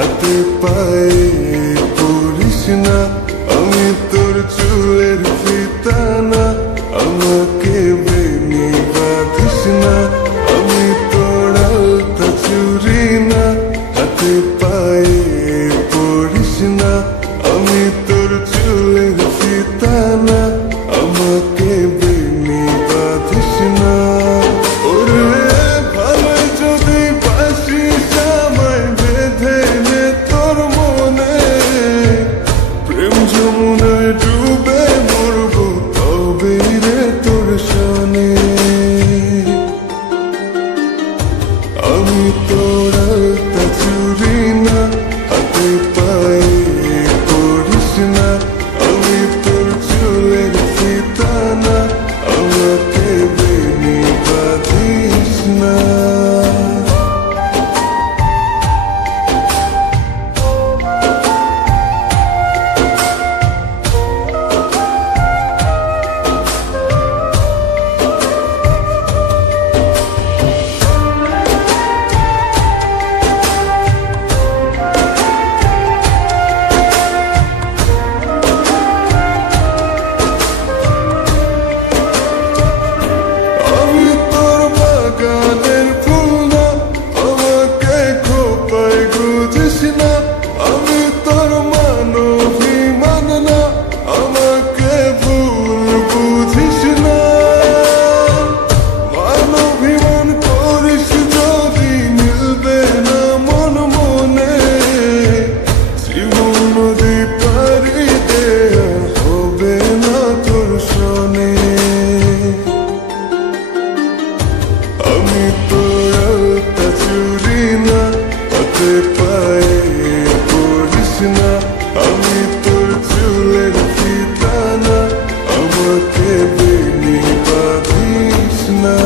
হাতে পায়ে পড়িস না, আমি তোর চুলের ফিতা না, আমাকে বেনি বাঁধিস না, আমি তোর আলতা চুরি না। হাতে পায়ে পড়িস না, আমি তোর চুলের ফিতা না, আমাকে বেনি বাঁধিস না। ওরে ভালো যদি বাসিস আমায় বেঁধে নে তোর মনে, প্রেম যমুনায় ডুবে মরবো তবে রে তোর শোনে। আমি তোর আলতা চুরি না, হাতে পায়ে পড়িস না, আমি তোর চুলের ফিতা না, আমাকে বেনি বাঁধিস না। আমি তোর মানবিমান না, আমাকে ভুল বুঝিস না। মানবিমান করিস যদি মিলবে না মন মনে, জীবন নদী পারি দে হবে না তোর শোনে। আমি তোর আলতা চুরি না, হাতে পায়ে পড়িস না, আমি তোর চুলের ফিতা না, আমাকে বেনি বাঁধিস না।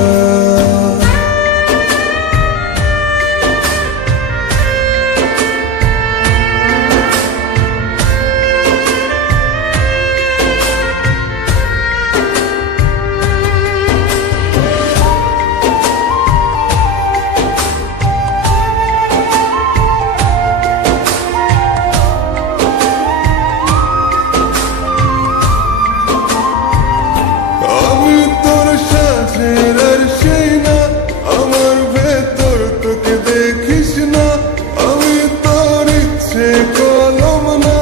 আমার ভেতর তোকে দেখিস না, আমি তোর ইচ্ছে কলম না,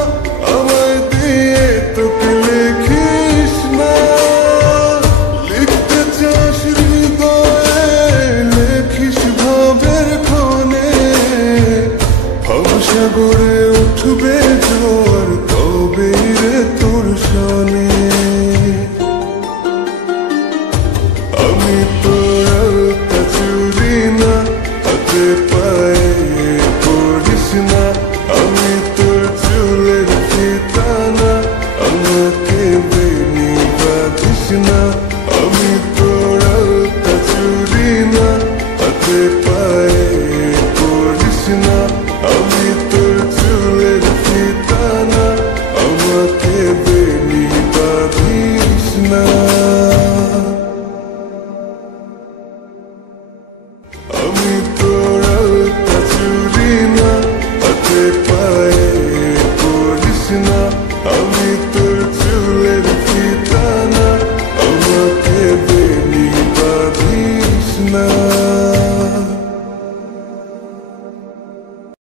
আমায় দিয়ে তোকে লিখিস না। লিখতে চাস হৃদয়ে লেখিস ভাবের ক্ষণে, ভবসাগরে উঠবে জোয়ার তবে রে তোর শোনে। আমি তোর আলতা চুরি না, হাতে পায়ে পড়িস না, আমি তোর চুলের ফিতা না, আমাকে বেনি বাঁধিস না। আমি তোর আলতা চুরি না, হাতে পায়ে পড়িস না, আমি তোর চুলের ফিতা না, আমাকে বেনি বাঁধিস না।